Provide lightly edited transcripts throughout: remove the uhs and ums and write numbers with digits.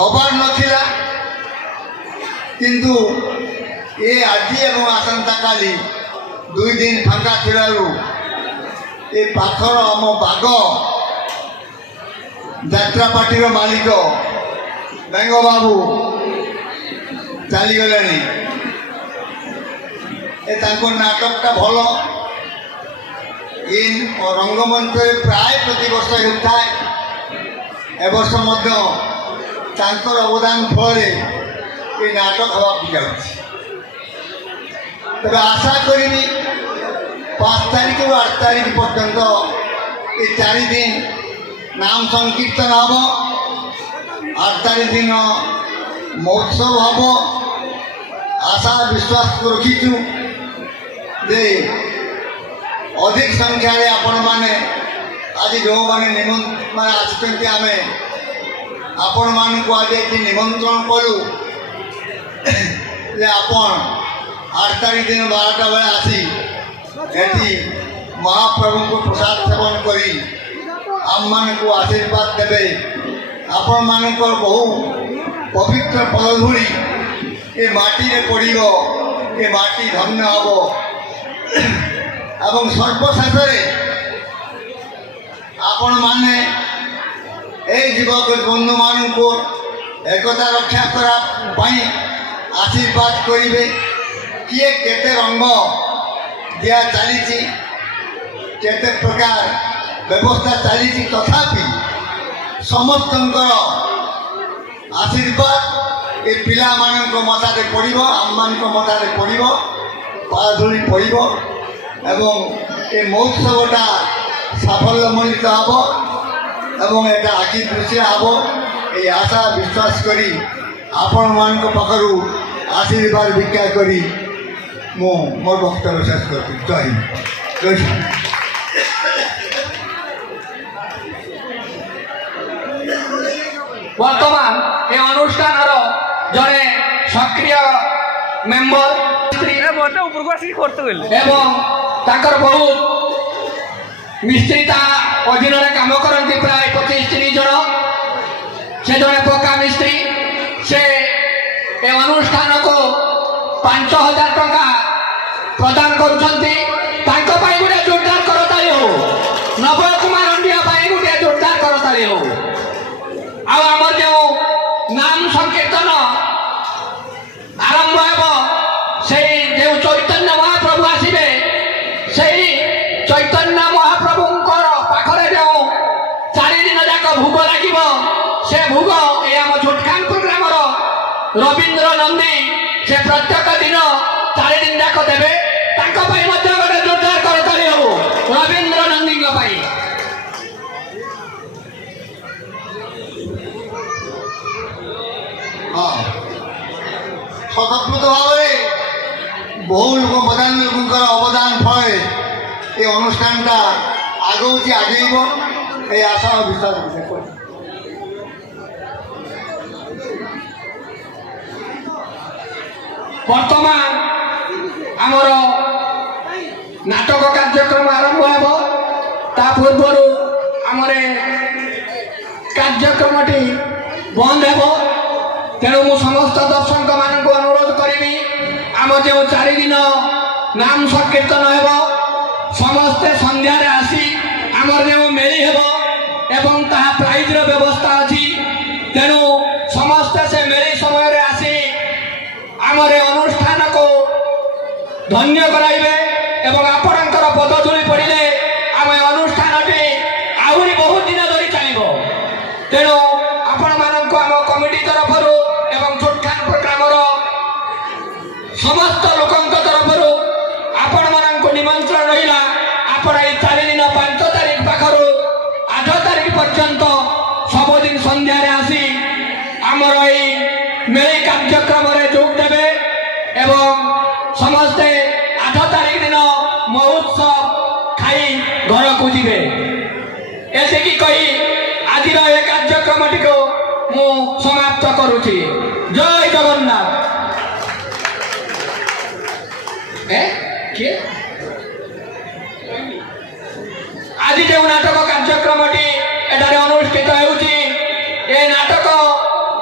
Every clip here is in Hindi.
हबार नथिला किंतु ये आज एवं आसंता काली 2 दिन फांका थिलालु ये पाखर आम बाग यात्रा पार्टी मालिक बेंग बाबू चलीगले नाटकटा भल इन रंगमंच प्राय प्रति वर्ष होता है एवर्ष अवदान फल ये नाटक हवा जाऊँगी तब आशा करी 5 तारीख रू 8 तारीख पर्यंत ये 4 दिन नाम संकीर्तन हम 8 तारीख दिन महोत्सव हम आशा विश्वास रखीचु जे अधिक संख्या आपण माने आज जो मैंने निमंत्रण आसते आम आपण मान को आज ये निमंत्रण कलु जे आपण 8 तारीख दिन 12टा बेले आसी एटी महाप्रभु को प्रसाद सेवन करी आम मान को आशीर्वाद देवे आपण मान बहु पवित्र पदधूली ये माटी रे पड़ो ये माटी धन्य हम एवं सर्वशेष आपण माने युवक बंधु मान को एकता रक्षा करने आशीर्वाद करेंगे किए केते रंग दिया चली केते प्रकार व्यवस्था चली तथापि समस्त आशीर्वाद ये पिला मान मतारे पड़ो आम मान मतारे पड़ो पाधुरी पड़ो एवं ये महोत्सवटा साफल्यमंडित हम एवं एटा आखि दृश्य हम ये आशा विश्वास करी आपण मान पाखु आशीर्वाद भिक्षा करी मोर वक्तव्य शेष कर जय हिंद जय हिंद। बर्तमान ये अनुष्ठान जड़े सक्रिय मेम्बर बहुत मिस्त्री अधीन काम करती प्राय 25-30 जन से जड़े पक्का मिस्त्री से अनुष्ठान को 5,000 टंका प्रदान कर गोटे जोरदार करताली हो नवय कुमार अंडिया गोटे जोरदार करताली हो आमर जो नाम संकीर्तन आरंभ हो जो चैतन्य महाप्रभु आसवे से चैतन्य महाप्रभु पाखरे जो 4 दिन जाक भोग लगे से भोग ये आम झुटखानपुर ग्राम रवींद्र नंदी से प्रत्येक दिन 4 दिन जाक देवे गोटे जोरदार करताली हो रवींद्र नंदी स्वतंत्र भाव बहु लोक प्रधान लोक अवदान फल ये अनुष्ठानटा आगे आगेब ये आशा विश्वास वर्तमान आमर नाटक कार्यक्रम आरंभ हो पूर्व आमर कार्यक्रमटी बंद हो तेणु मु समस्त दर्शक मान अनुरोध करी आम जो 4 दिन नाम संकीर्तन हो समस्ते संध्या आसी आमर जो मेली हो एवं ताहा प्राइज व्यवस्था अच्छी तेणु समस्ते से मेली समय आसी आमर अनुष्ठान को धन्य कराइबे एवं आपणकर पदधूली पड़े आम अनुष्ठान आहरी बहुत दिन धरी चलो तेणु आपण मानक आम कमिटी तरफ एवं झुटखानपुर ग्रामर समस्त लोक तरफ आपण मानक निमंत्रण रहा आपण 4 दिन 5 तारीख पाखर 8 तारीख पर्यंत सबुदिन संध्या आसी आमर ये मेले कार्यक्रम जोग देवे एवं समस्ते 8 तारीख दिन महोत्सव खाई घर को जीवे एतिकी कही आज ये कार्यक्रम टी मु समाप्त करुची जय जगन्नाथ। आज जो नाटक कार्यक्रम अनुष्ठित हो नाटक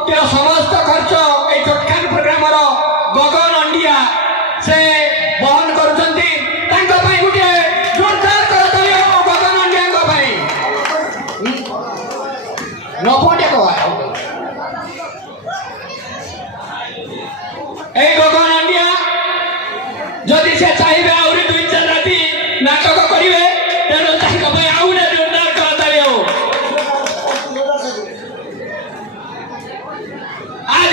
तेणु समस्त खर्च ये चोटखान प्रोग्राम गगन अंडिया से बहन करुँच गोटे जोरदार करताली हो गगन अंडिया नफटे गगन अंडिया जदि से चाहिए आहरी 2-4 राति नाटक करेंगे तेणु आउ जोरदार करताली हो आज